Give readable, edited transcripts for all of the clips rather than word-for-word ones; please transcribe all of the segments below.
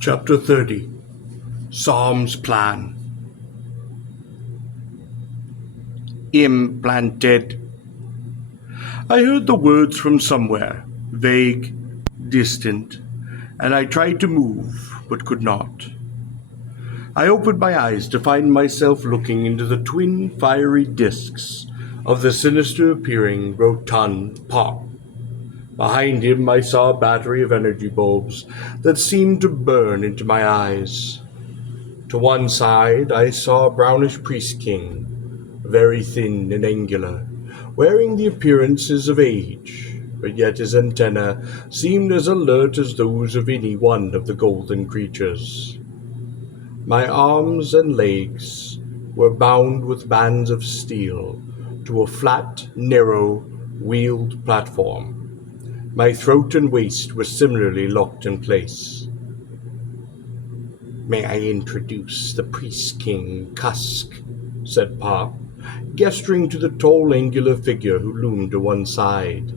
Chapter 30. Sarm's Plan. Implanted. I heard the words from somewhere, vague, distant, and I tried to move, but could not. I opened my eyes to find myself looking into the twin fiery discs of the sinister-appearing rotund Pop. Behind him I saw a battery of energy bulbs that seemed to burn into my eyes. To one side I saw a brownish priest king, very thin and angular, wearing the appearances of age, but yet his antennae seemed as alert as those of any one of the golden creatures. My arms and legs were bound with bands of steel to a flat, narrow, wheeled platform. My throat and waist were similarly locked in place. "May I introduce the priest king, Cusk," said Pop, gesturing to the tall, angular figure who loomed to one side.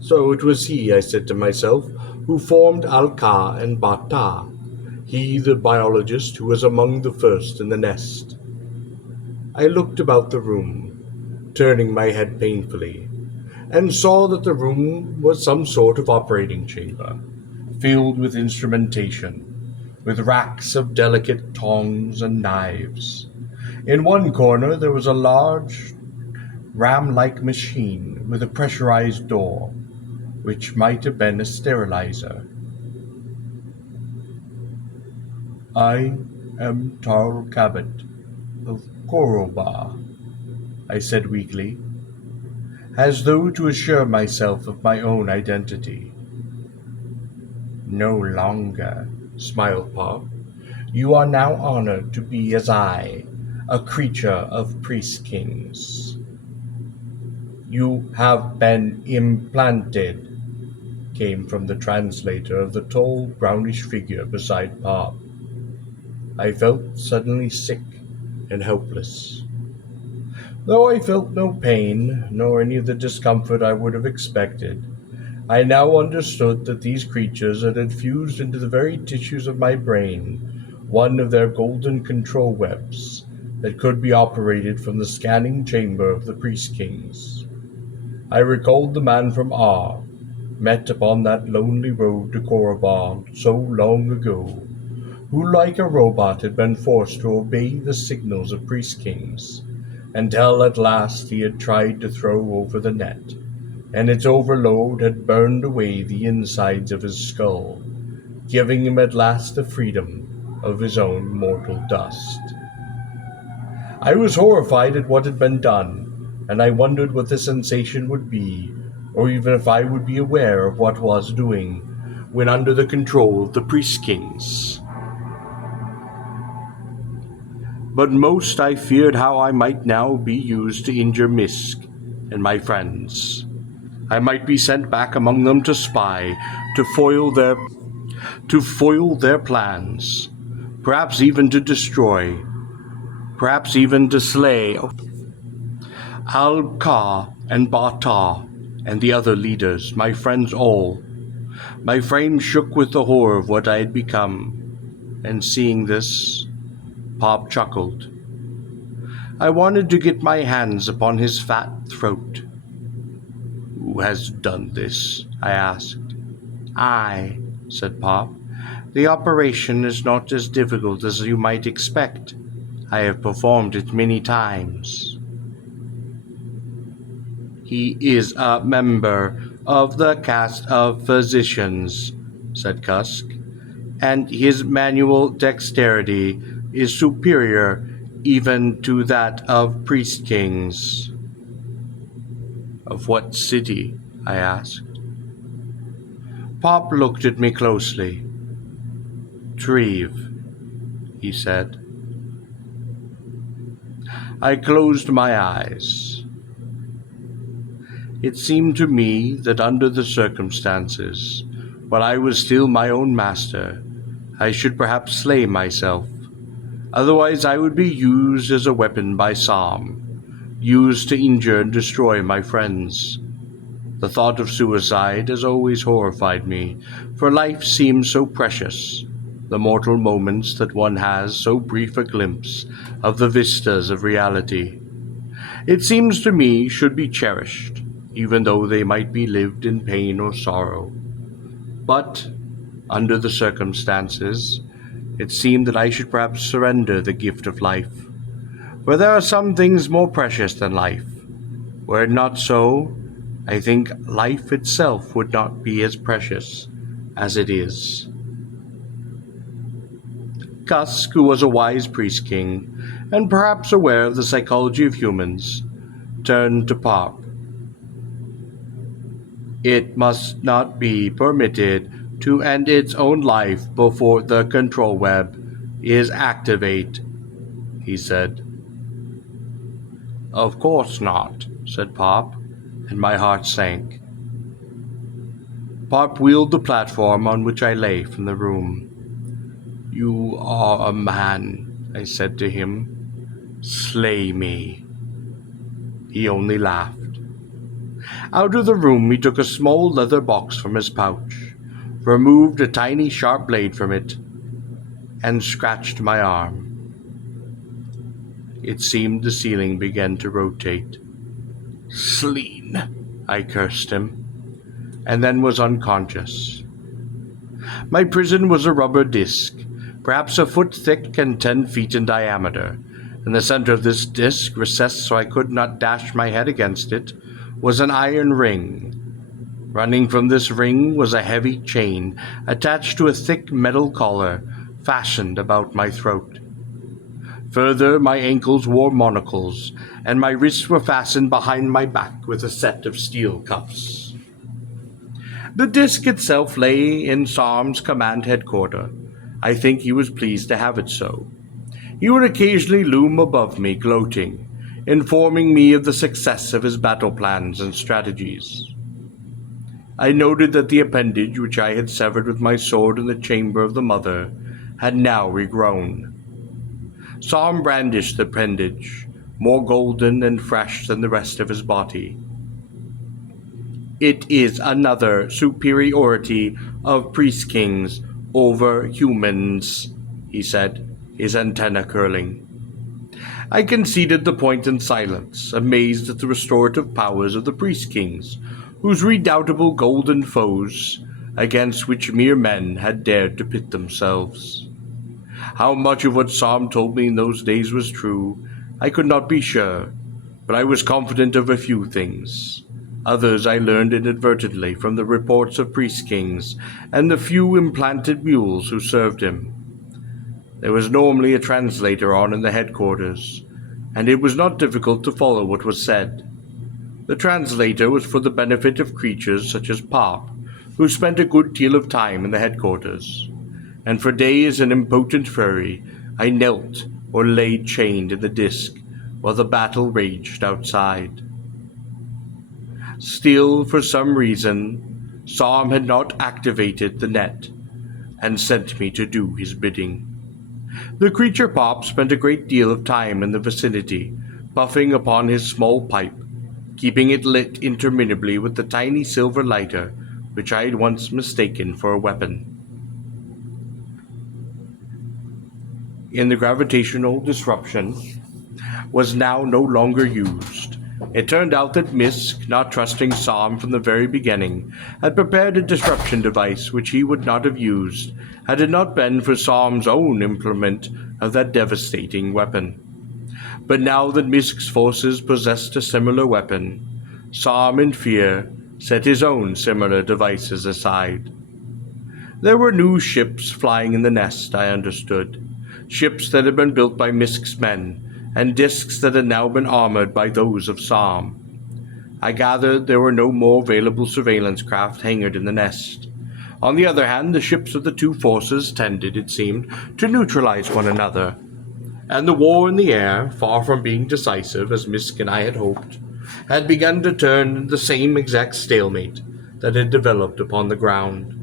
So it was he, I said to myself, who formed Al-Ka and Bata, he the biologist who was among the first in the nest. I looked about the room, turning my head painfully, and saw that the room was some sort of operating chamber, filled with instrumentation, with racks of delicate tongs and knives. In one corner there was a large, ram-like machine with a pressurized door, which might have been a sterilizer. "I am Tarl Cabot of Koroba," I said weakly, as though to assure myself of my own identity. "No longer," smiled Pop. "You are now honored to be as I, a creature of priest kings." "You have been implanted," came from the translator of the tall, brownish figure beside Pop. I felt suddenly sick and helpless. Though I felt no pain, nor any of the discomfort I would have expected, I now understood that these creatures had infused into the very tissues of my brain one of their golden control webs that could be operated from the scanning chamber of the priest kings. I recalled the man from Ar, met upon that lonely road to Korriban so long ago, who like a robot had been forced to obey the signals of priest kings, until at last he had tried to throw over the net, and its overload had burned away the insides of his skull, giving him at last the freedom of his own mortal dust. I was horrified at what had been done, and I wondered what the sensation would be, or even if I would be aware of what was doing, when under the control of the priest kings. But most I feared how I might now be used to injure Misk and my friends. I might be sent back among them to spy, to foil their plans, perhaps even to destroy, perhaps even to slay Al-Ka and Bata and the other leaders, my friends all. My frame shook with the horror of what I had become, and seeing this, Pop chuckled. I wanted to get my hands upon his fat throat. "Who has done this?" I asked. "I," said Pop. "The operation is not as difficult as you might expect. I have performed it many times." "He is a member of the caste of physicians," said Cusk, "and his manual dexterity is superior even to that of priest kings." "Of what city?" I asked. Pop looked at me closely. "Treve," he said. I closed my eyes. It seemed to me that under the circumstances, while I was still my own master, I should perhaps slay myself. Otherwise I would be used as a weapon by Sarm, used to injure and destroy my friends. The thought of suicide has always horrified me, for life seems so precious, the mortal moments that one has so brief a glimpse of the vistas of reality. It seems to me should be cherished, even though they might be lived in pain or sorrow. But, under the circumstances, it seemed that I should perhaps surrender the gift of life, for there are some things more precious than life. Were it not so, I think life itself would not be as precious as it is. Kusk, who was a wise priest-king, and perhaps aware of the psychology of humans, turned to Pop. It must not be permitted to end its own life before the control web is activated, he said. Of course not, said Pop, and my heart sank. Pop wheeled the platform on which I lay from the room. You are a man, I said to him. Slay me. He only laughed. Out of the room he took a small leather box from his pouch, removed a tiny sharp blade from it, and scratched my arm. It seemed the ceiling began to rotate. Sleen, I cursed him, and then was unconscious. My prison was a rubber disc, perhaps a foot thick and 10 feet in diameter. In the center of this disc, recessed so I could not dash my head against it, was an iron ring. Running from this ring was a heavy chain attached to a thick metal collar fastened about my throat. Further, my ankles wore monocles, and my wrists were fastened behind my back with a set of steel cuffs. The disc itself lay in Sarm's command headquarters. I think he was pleased to have it so. He would occasionally loom above me, gloating, informing me of the success of his battle plans and strategies. I noted that the appendage which I had severed with my sword in the chamber of the mother had now regrown. Sarm brandished the appendage, more golden and fresh than the rest of his body. It is another superiority of priest-kings over humans, he said, his antenna curling. I conceded the point in silence, amazed at the restorative powers of the priest-kings, whose redoubtable golden foes, against which mere men had dared to pit themselves. How much of what Sarm told me in those days was true, I could not be sure, but I was confident of a few things. Others I learned inadvertently from the reports of priest-kings and the few implanted mules who served him. There was normally a translator on in the headquarters, and it was not difficult to follow what was said. The translator was for the benefit of creatures such as Pop, who spent a good deal of time in the headquarters, and for days an impotent fury, I knelt or lay chained in the disc while the battle raged outside. Still, for some reason, Sarm had not activated the net and sent me to do his bidding. The creature Pop spent a great deal of time in the vicinity, puffing upon his small pipe, keeping it lit interminably with the tiny silver lighter which I had once mistaken for a weapon. In the gravitational disruption was now no longer used. It turned out that Misk, not trusting Sarm from the very beginning, had prepared a disruption device which he would not have used had it not been for Sarm's own implement of that devastating weapon. But now that Misk's forces possessed a similar weapon, Sarm, in fear, set his own similar devices aside. There were new ships flying in the nest, I understood, ships that had been built by Misk's men, and discs that had now been armored by those of Sarm. I gathered there were no more available surveillance craft hangared in the nest. On the other hand, the ships of the two forces tended, it seemed, to neutralize one another, and the war in the air, far from being decisive, as Misk and I had hoped, had begun to turn into the same exact stalemate that had developed upon the ground.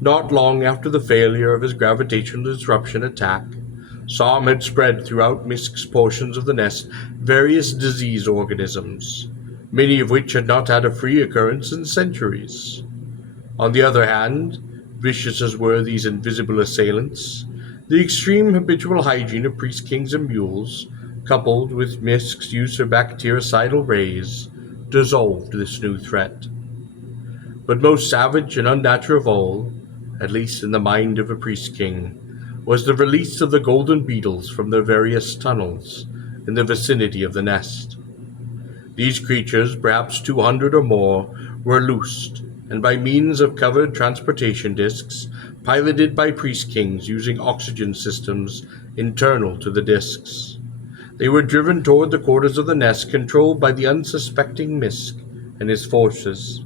Not long after the failure of his gravitational disruption attack, Sarm had spread throughout Misk's portions of the nest various disease organisms. many of which had not had a free occurrence in centuries. On the other hand, vicious as were these invisible assailants, the extreme habitual hygiene of priest kings and mules, coupled with Misk's use of bactericidal rays, dissolved this new threat. But most savage and unnatural of all, at least in the mind of a priest king, was the release of the golden beetles from their various tunnels in the vicinity of the nest. These creatures, perhaps 200 or more, were loosed, and by means of covered transportation discs, piloted by priest kings using oxygen systems internal to the discs. They were driven toward the quarters of the nest controlled by the unsuspecting Misk and his forces.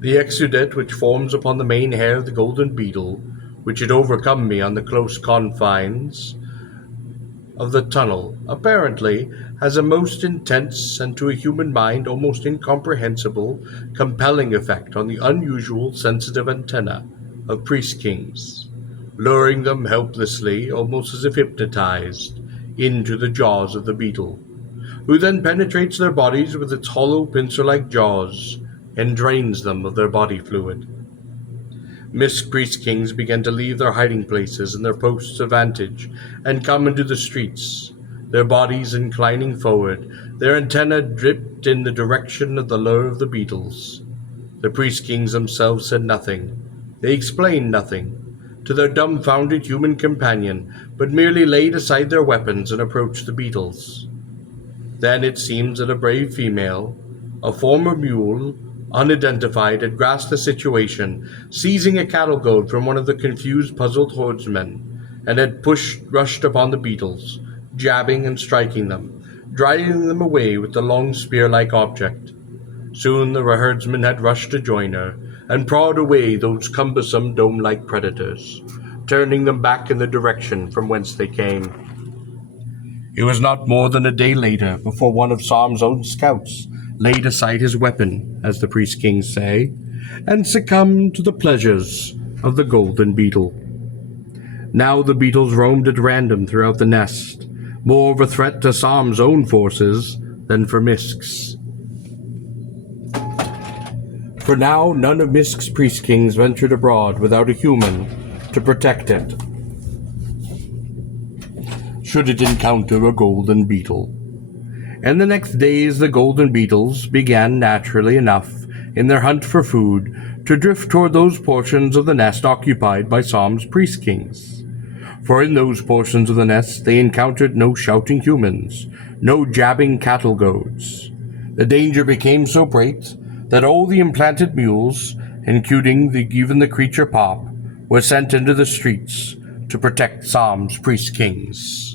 The exudate which forms upon the main hair of the golden beetle, which had overcome me on the close confines of the tunnel, apparently has a most intense and to a human mind almost incomprehensible, compelling effect on the unusual sensitive antenna of priest kings, luring them helplessly, almost as if hypnotized, into the jaws of the beetle, who then penetrates their bodies with its hollow pincer-like jaws and drains them of their body fluid. Mist priest kings began to leave their hiding places and their posts of vantage and come into the streets, their bodies inclining forward, their antennae dipped in the direction of the lure of the beetles. The priest kings themselves said nothing. They explained nothing to their dumbfounded human companion, but merely laid aside their weapons and approached the beetles. Then it seems that a brave female, a former mule, unidentified, had grasped the situation, seizing a cattle goad from one of the confused, puzzled herdsmen, and had rushed upon the beetles, jabbing and striking them, driving them away with the long spear-like object. Soon the herdsman had rushed to join her, and pawed away those cumbersome dome-like predators, turning them back in the direction from whence they came. It was not more than a day later before one of Sarm's own scouts laid aside his weapon, as the priest kings say, and succumbed to the pleasures of the golden beetle. Now the beetles roamed at random throughout the nest, more of a threat to Sarm's own forces than for Misk's. For now, none of Misk's priest kings ventured abroad without a human to protect it, should it encounter a golden beetle. And the next days the golden beetles began, naturally enough, in their hunt for food, to drift toward those portions of the nest occupied by Sarm's priest kings. For in those portions of the nest they encountered no shouting humans, no jabbing cattle goads. The danger became so great that all the implanted mules, including even the creature Pop, were sent into the streets to protect Sarm's priest kings.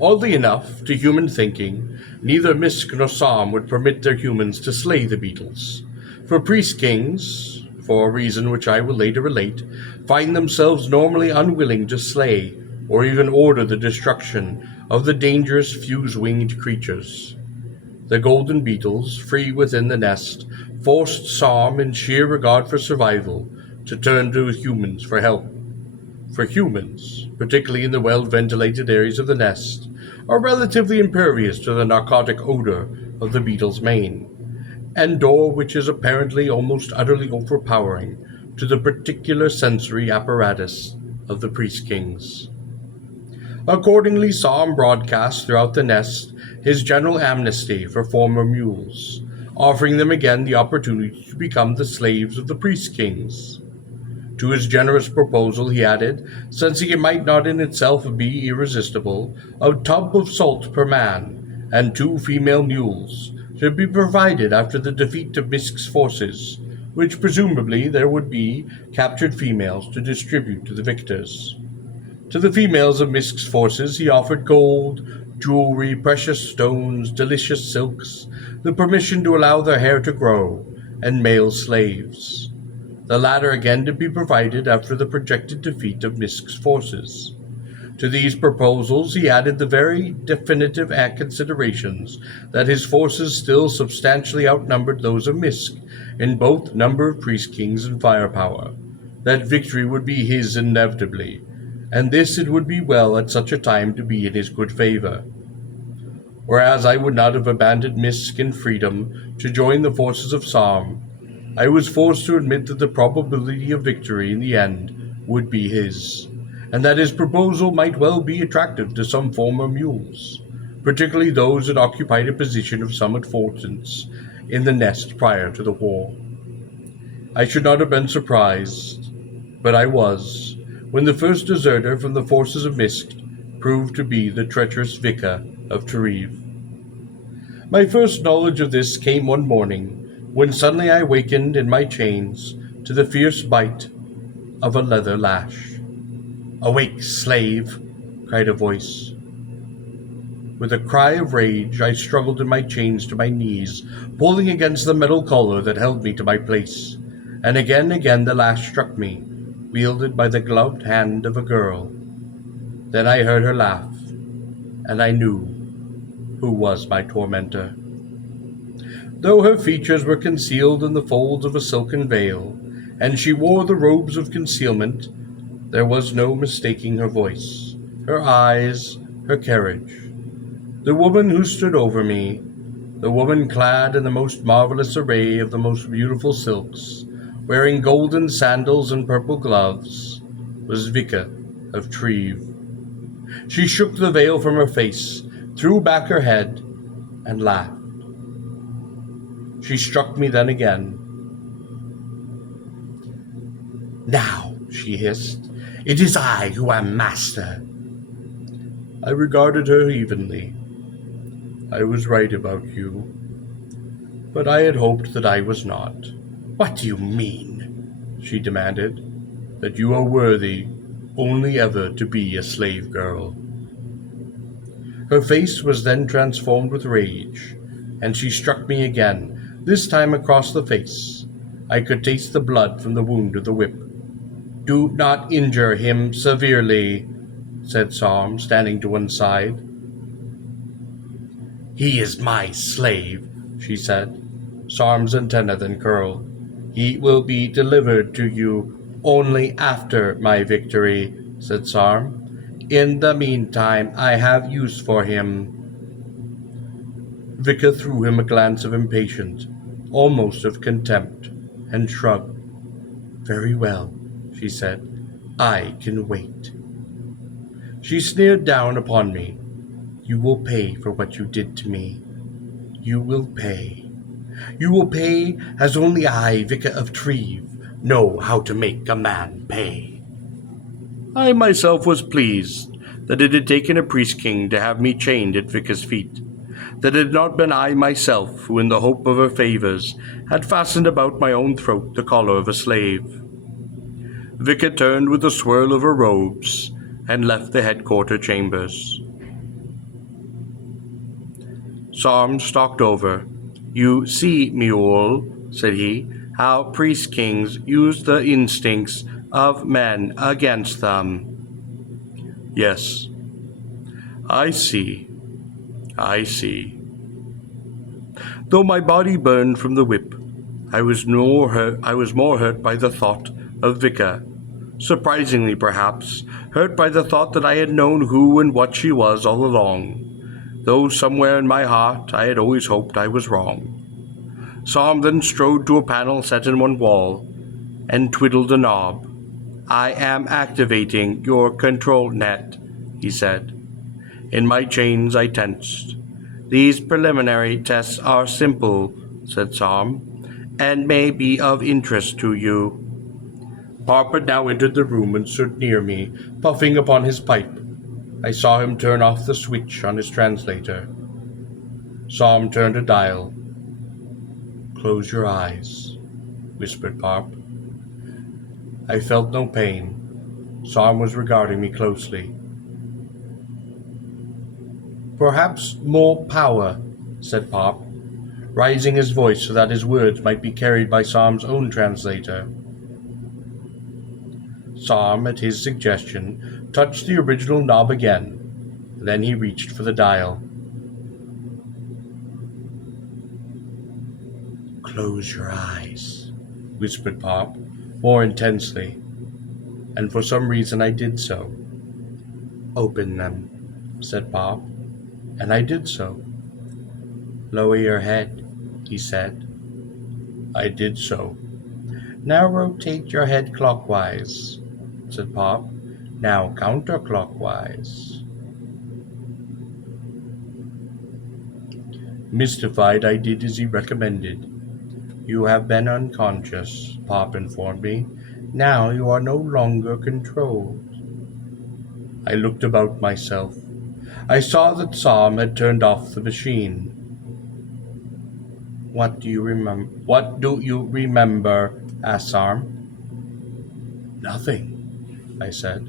Oddly enough, to human thinking, neither Misk nor Sarm would permit their humans to slay the beetles. For priest kings, for a reason which I will later relate, find themselves normally unwilling to slay or even order the destruction of the dangerous fuse-winged creatures. The golden beetles, free within the nest, forced Sarm, in sheer regard for survival, to turn to humans for help. For humans, particularly in the well-ventilated areas of the nest, are relatively impervious to the narcotic odor of the beetle's mane, and odor which is apparently almost utterly overpowering to the particular sensory apparatus of the priest kings. Accordingly, Sarm broadcast throughout the nest his general amnesty for former mules, offering them again the opportunity to become the slaves of the priest kings. To his generous proposal he added, since it might not in itself be irresistible, a tub of salt per man, and 2 female mules should be provided after the defeat of Misk's forces, which presumably there would be captured females to distribute to the victors. To the females of Misk's forces he offered gold, jewelry, precious stones, delicious silks, the permission to allow their hair to grow, and male slaves. The latter again to be provided after the projected defeat of Misk's forces. To these proposals he added the very definitive considerations that his forces still substantially outnumbered those of Misk in both number of priest kings and firepower, that victory would be his inevitably, and this it would be well at such a time to be in his good favour. Whereas I would not have abandoned Misk in freedom to join the forces of Sarm, I was forced to admit that the probability of victory in the end would be his, and that his proposal might well be attractive to some former mules, particularly those that occupied a position of some importance in the nest prior to the war. I should not have been surprised, but I was, when the first deserter from the forces of Misk proved to be the treacherous Vicar of Tareev. My first knowledge of this came one morning, when suddenly I wakened in my chains to the fierce bite of a leather lash. "Awake, slave!" cried a voice. With a cry of rage, I struggled in my chains to my knees, pulling against the metal collar that held me to my place, and again the lash struck me, wielded by the gloved hand of a girl. Then I heard her laugh, and I knew who was my tormentor. Though her features were concealed in the folds of a silken veil, and she wore the robes of concealment, there was no mistaking her voice, her eyes, her carriage. The woman who stood over me, the woman clad in the most marvelous array of the most beautiful silks, wearing golden sandals and purple gloves, was Vika of Treve. She shook the veil from her face, threw back her head, and laughed. She struck me then again. "Now," she hissed, "it is I who am master." I regarded her evenly. I was right about you, but I had hoped that I was not. "What do you mean?" she demanded. "That you are worthy only ever to be a slave girl." Her face was then transformed with rage, and she struck me again, this time across the face. I could taste the blood from the wound of the whip. "Do not injure him severely," said Sarm, standing to one side. "He is my slave," she said. Sarm's antenna then curled. "He will be delivered to you only after my victory," said Sarm. "In the meantime, I have use for him." Vika threw him a glance of impatience, almost of contempt, and shrugged. "Very well," she said. "I can wait." She sneered down upon me. "You will pay for what you did to me. You will pay. You will pay as only I, Vika of Treve, know how to make a man pay." I myself was pleased that it had taken a priest-king to have me chained at Vika's feet, that it had not been I myself who, in the hope of her favors, had fastened about my own throat the collar of a slave. Vika turned with a swirl of her robes and left the headquarter chambers. Sarm stalked over. "You see, mule," said he, "how priest-kings use the instincts of men against them." "Yes, I see. Though my body burned from the whip, I was more hurt by the thought of Vika. Surprisingly, perhaps, hurt by the thought that I had known who and what she was all along, though somewhere in my heart I had always hoped I was wrong. Sarm then strode to a panel set in one wall and twiddled a knob. "I am activating your control net," he said. In my chains I tensed. "These preliminary tests are simple," said Sarm, "and may be of interest to you." Parp had now entered the room and stood near me, puffing upon his pipe. I saw him turn off the switch on his translator. Sarm turned a dial. "Close your eyes," whispered Parp. I felt no pain. Sarm was regarding me closely. "Perhaps more power," said Parp, raising his voice so that his words might be carried by Sarm's own translator. Sarm, at his suggestion, touched the original knob again. Then he reached for the dial. "Close your eyes," whispered Parp, more intensely, and for some reason I did so. "Open them," said Bob, and I did so. "Lower your head," he said. I did so. "Now rotate your head clockwise," said Bob. "Now counterclockwise." Mystified, I did as he recommended. "You have been unconscious," Bob informed me. "Now you are no longer controlled." I looked about myself. I saw that Sarm had turned off the machine. What do you remember?" asked Sarm. "Nothing," I said.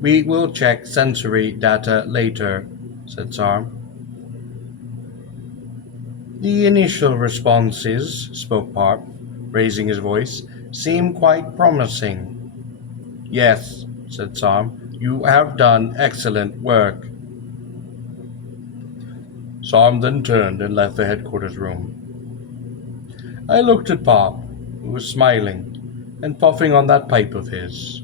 "We will check sensory data later," said Sarm. "The initial responses," spoke Parp, raising his voice, "seem quite promising." "Yes," said Sarm, "you have done excellent work." Sarm then turned and left the headquarters room. I looked at Parp, who was smiling and puffing on that pipe of his.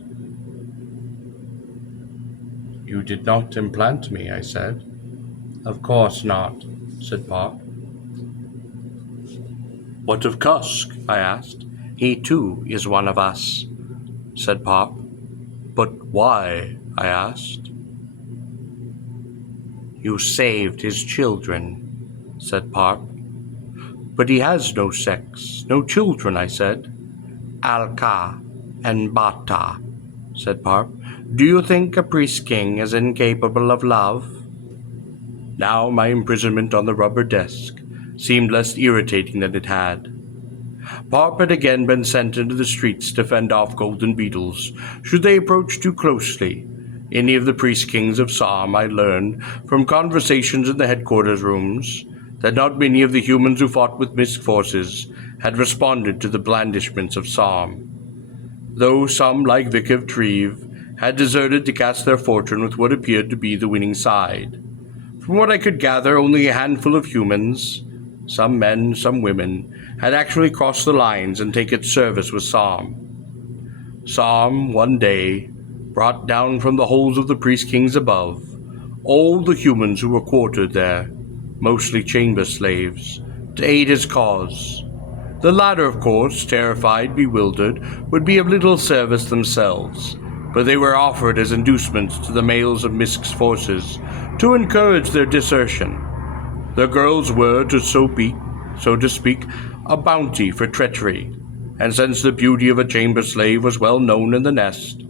"You did not implant me," I said. "Of course not," said Parp. "What of Kusk?" I asked. "He, too, is one of us," said Parp. "But why?" I asked. "You saved his children," said Parp. "But he has no sex, no children," I said. "Alka and Bata," said Parp. "Do you think a priest-king is incapable of love?" Now my imprisonment on the rubber desk seemed less irritating than it had. Parp had again been sent into the streets to fend off golden beetles should they approach too closely. Any of the priest-kings of Sarm, I learned from conversations in the headquarters rooms, that not many of the humans who fought with Mist forces had responded to the blandishments of Sarm, though some, like Vic of Treve, had deserted to cast their fortune with what appeared to be the winning side. From what I could gather, only a handful of humans, some men, some women, had actually crossed the lines and taken service with Sarm. Sarm, one day, brought down from the holes of the priest-kings above all the humans who were quartered there, mostly chamber slaves, to aid his cause. The latter, of course, terrified, bewildered, would be of little service themselves, but they were offered as inducements to the males of Misk's forces to encourage their desertion. The girls were, so to speak, a bounty for treachery, and since the beauty of a chamber slave was well known in the nest,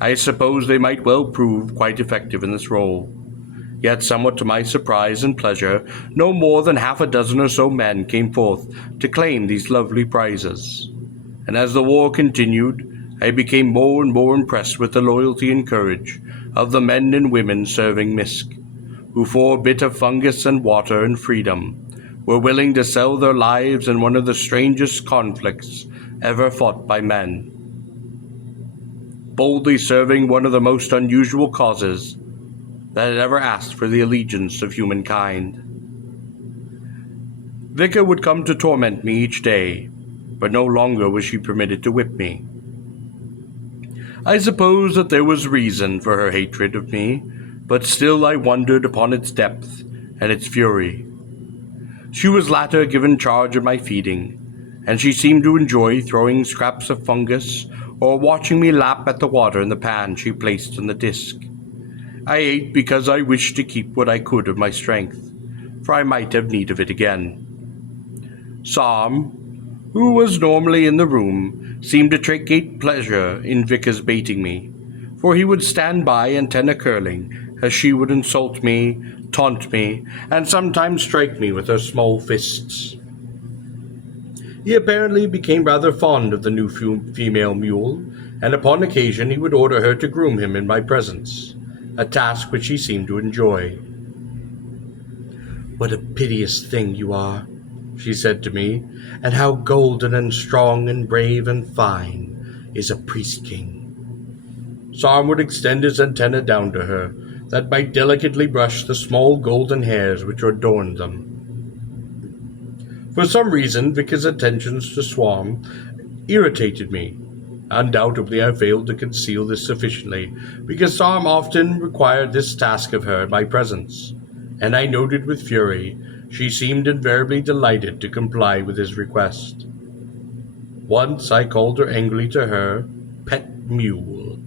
I suppose they might well prove quite effective in this role. Yet, somewhat to my surprise and pleasure, no more than half a dozen or so men came forth to claim these lovely prizes. And as the war continued, I became more and more impressed with the loyalty and courage of the men and women serving Misk, who for a bit of fungus and water and freedom were willing to sell their lives in one of the strangest conflicts ever fought by men, boldly serving one of the most unusual causes that had ever asked for the allegiance of humankind. Vika would come to torment me each day, but no longer was she permitted to whip me. I suppose that there was reason for her hatred of me, but still I wondered upon its depth and its fury. She was latter given charge of my feeding, and she seemed to enjoy throwing scraps of fungus or watching me lap at the water in the pan she placed on the disk. I ate because I wished to keep what I could of my strength, for I might have need of it again. Sarm, who was normally in the room, seemed to take great pleasure in Vika's baiting me, for he would stand by antenna curling as she would insult me, taunt me, and sometimes strike me with her small fists. He apparently became rather fond of the new female mule, and upon occasion he would order her to groom him in my presence, a task which he seemed to enjoy. "What a piteous thing you are," she said to me, "and how golden and strong and brave and fine is a priest-king." Sarm would extend his antenna down to her, that might delicately brush the small golden hairs which adorned them. For some reason, Vika's attentions to Swarm irritated me. Undoubtedly, I failed to conceal this sufficiently, because Sarm often required this task of her in my presence, and I noted with fury she seemed invariably delighted to comply with his request. Once I called her angrily to her pet mule.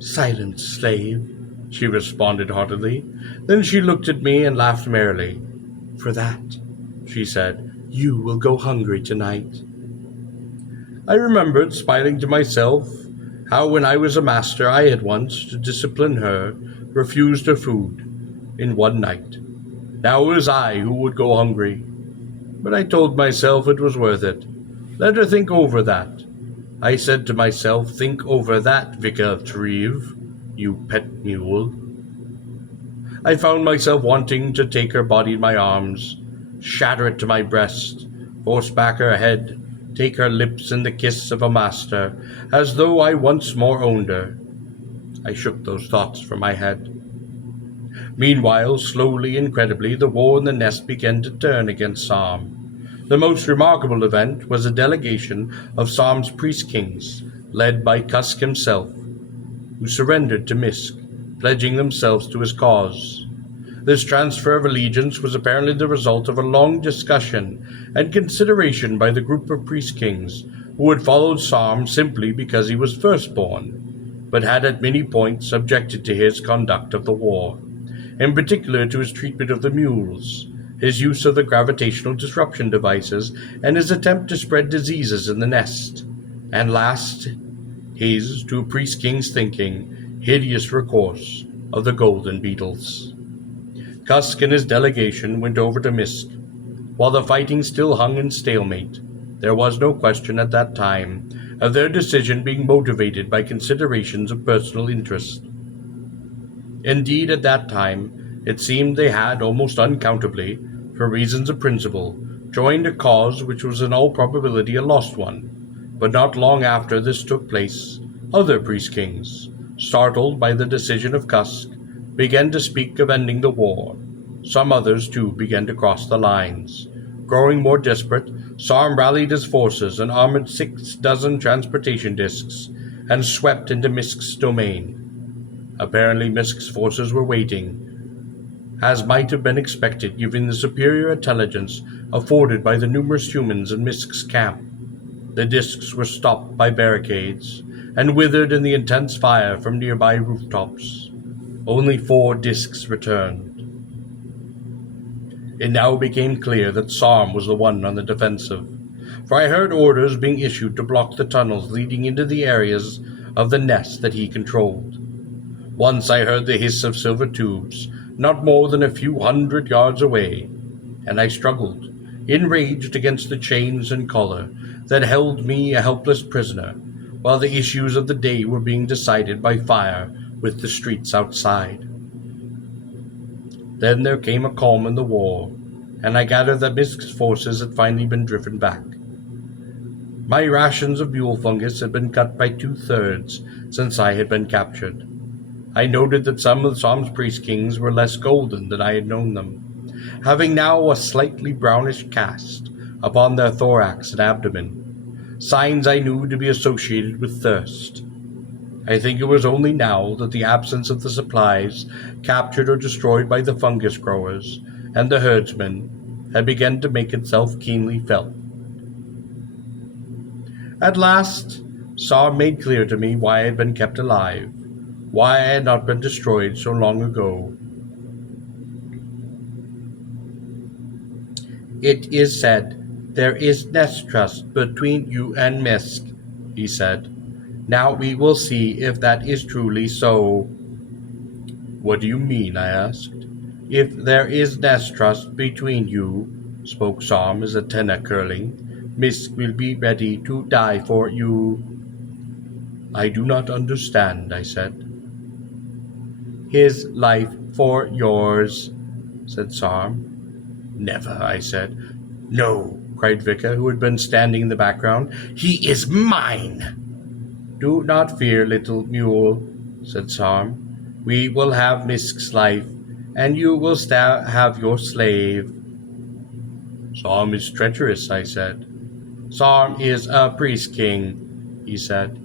"Silence, slave," she responded haughtily. Then she looked at me and laughed merrily. "For that," she said, "you will go hungry tonight." I remembered, smiling to myself, how when I was a master I had once, to discipline her, refused her food in one night. Now it was I who would go hungry. But I told myself it was worth it. Let her think over that. I said to myself, "Think over that, Vicar of Treve, you pet mule." I found myself wanting to take her body in my arms, shatter it to my breast, force back her head, take her lips in the kiss of a master, as though I once more owned her. I shook those thoughts from my head. Meanwhile, slowly, incredibly, the war in the nest began to turn against Sarm. The most remarkable event was a delegation of Sarm's priest-kings, led by Kusk himself, who surrendered to Misk, pledging themselves to his cause. This transfer of allegiance was apparently the result of a long discussion and consideration by the group of priest-kings who had followed Sarm simply because he was firstborn, but had at many points objected to his conduct of the war, in particular to his treatment of the mules, his use of the gravitational disruption devices, and his attempt to spread diseases in the nest, and last, his, to a priest-king's thinking, hideous recourse of the golden beetles. Kusk and his delegation went over to Misk. While the fighting still hung in stalemate, there was no question at that time of their decision being motivated by considerations of personal interest. Indeed, at that time, it seemed they had, almost uncountably, for reasons of principle, joined a cause which was in all probability a lost one. But not long after this took place, other priest-kings, startled by the decision of Kusk, began to speak of ending the war. Some others, too, began to cross the lines. Growing more desperate, Sarm rallied his forces and armored 6 dozen transportation discs and swept into Misk's domain. Apparently Misk's forces were waiting, as might have been expected given the superior intelligence afforded by the numerous humans in Misk's camp. The discs were stopped by barricades and withered in the intense fire from nearby rooftops. Only 4 discs returned. It now became clear that Sarm was the one on the defensive, for I heard orders being issued to block the tunnels leading into the areas of the nest that he controlled. Once I heard the hiss of silver tubes, not more than a few 100 yards away, and I struggled, enraged against the chains and collar that held me a helpless prisoner, while the issues of the day were being decided by fire with the streets outside. Then there came a calm in the war, and I gathered that Misk's forces had finally been driven back. My rations of mule fungus had been cut by 2/3 since I had been captured. I noted that some of Sarm's priest-kings were less golden than I had known them, having now a slightly brownish cast upon their thorax and abdomen, signs I knew to be associated with thirst. I think it was only now that the absence of the supplies captured or destroyed by the fungus growers and the herdsmen had begun to make itself keenly felt. At last, Sarm made clear to me why I had been kept alive, why I had not been destroyed so long ago. "It is said there is distrust between you and Misk," he said. "Now we will see if that is truly so." "What do you mean?" I asked. "If there is distrust between you," spoke Sarm, his antennae curling, "Misk will be ready to die for you." "I do not understand," I said. "His life for yours," said Sarm. "Never," I said. "No," cried Vicar, who had been standing in the background. "He is mine." "Do not fear, little mule," said Sarm. "We will have Misk's life, and you will have your slave." "Sarm is treacherous," I said. "Sarm is a priest-king," he said.